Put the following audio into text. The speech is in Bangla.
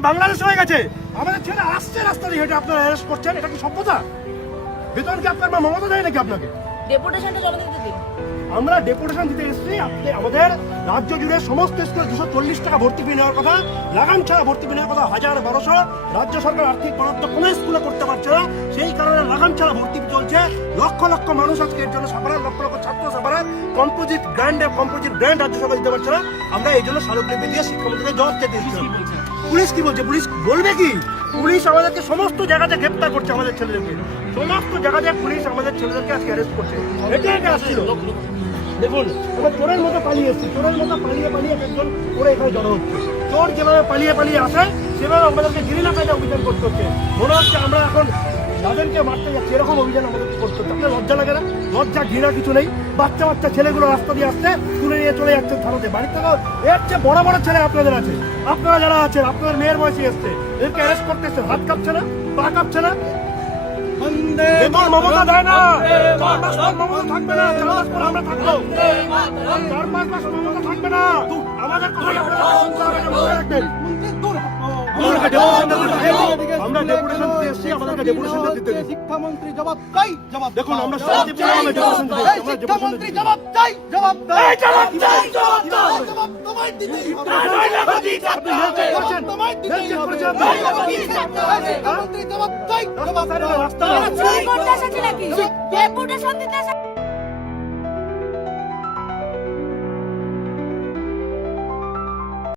বাংলাদেশ হয়ে গেছে, আমাদের ছেলে আসছে রাস্তা দিয়ে হেঁটে, আপনারা অ্যারেস্ট করছেন, এটা কি সভ্যতা? বেতন কি আপনার মা মমতা দেয় নাকি আপনাকে? ডেপুটেশনটা জমা দিতে দিন। আমরা ডেপুটেশন দিতে এসেছি, আপনি আমাদের রাজ্য জুড়ে সমস্ত স্কুলে 240 টাকা ভর্তি ফি নেওয়ার কথা, লাগাম ছাড়া ভর্তি ফি নেওয়ার কথা 1200। রাজ্য সরকার আর্থিক বরাদ্দ কোনো স্কুলে করতে পারছে না, সেই কারণে লাগাম ছাড়া ভর্তি ফি চলছে। লক্ষ লক্ষ মানুষ আজকে এর জন্য সাফারার, লক্ষ লক্ষ ছাত্র সাফারার। কম্পোজিট গ্র্যান্ড রাজ্য সরকার দিতে পারছে না। আমরা এই জন্য স্মারকলিপি দিয়ে শিক্ষামন্ত্রীকে জবাব দিতে দিয়েছি। পুলিশ কি বলছে? পুলিশ বলবে কি? পুলিশ আমাদেরকে সমস্ত জায়গাতে গ্রেপ্তার করছে, আমাদের ছেলেদেরকে সমস্ত জায়গাতে পুলিশ আমাদের ছেলেদেরকে আজকে অ্যারেস্ট করছে। এটাই আসছিল। দেখুন, এবার চোরের মতো পালিয়ে এসছে, চোরের মতো পালিয়ে পালিয়ে একজন করে এখানে জড়ো হচ্ছে। চোর যেভাবে পালিয়ে পালিয়ে আসে, সেভাবে আমাদেরকে গিরিলা কায়দা অভিযান করতে হচ্ছে। মনে হচ্ছে আমরা এখন যাদেরকে মারতে যাচ্ছি, এরকম অভিযান আমাদেরকে করতে হচ্ছে। আপনার লজ্জা লাগে না? লজ্জা ঘৃণা কিছু নেই? বাচ্চা বাচ্চা ছেলেগুলো রাস্তা দিয়ে আসছে, তুলে নিয়ে চলে যাচ্ছে থানাতে। বাড়ির থেকে এর চেয়ে বড় বড় ছেলে আপনাদের আছে, আপনারা যারা আছেন, আপনাদের মেয়ের বয়সে এসছে, এদেরকে অ্যারেস্ট করতে এসছে। হাত কাঁপছে না? পা কাঁপছে না? বেতন মমতা দেয় না, 4 মাস পর মমতা থাকবে না, 4 মাস পর আমরা থাকবো। 4-5 মাস মমতা থাকবে না, আমাদের কথাই আপনারা শুনতে হবে না, মনে রাখবেন। আমরা ডেপুটেশন দিতে এসেছি, আমাদেরকে ডেপুটেশনটা দিতে দিন। শিক্ষামন্ত্রী জবাব চাই, জবাব দেখুন, আমরা শান্তিপূর্ণভাবে ডেপুটেশন দিতে এসেছি, আমরা ডেপুটেশন শিক্ষামন্ত্রী দিতে জবাব চাই, জবাব এই জবাব চাই, জবাব চাই। জবাব তোমায় দিতেই হবে। আপনি হেল্প করছেন, তোমায় দিতেই হেল্প হবে। করছেন। শিক্ষামন্ত্রী জবাব চাই, জবাব রাস্তা চাই। রাস্তা চুরি করতে এসেছে নাকি? ডেপুটেশন দিতে এসেছে।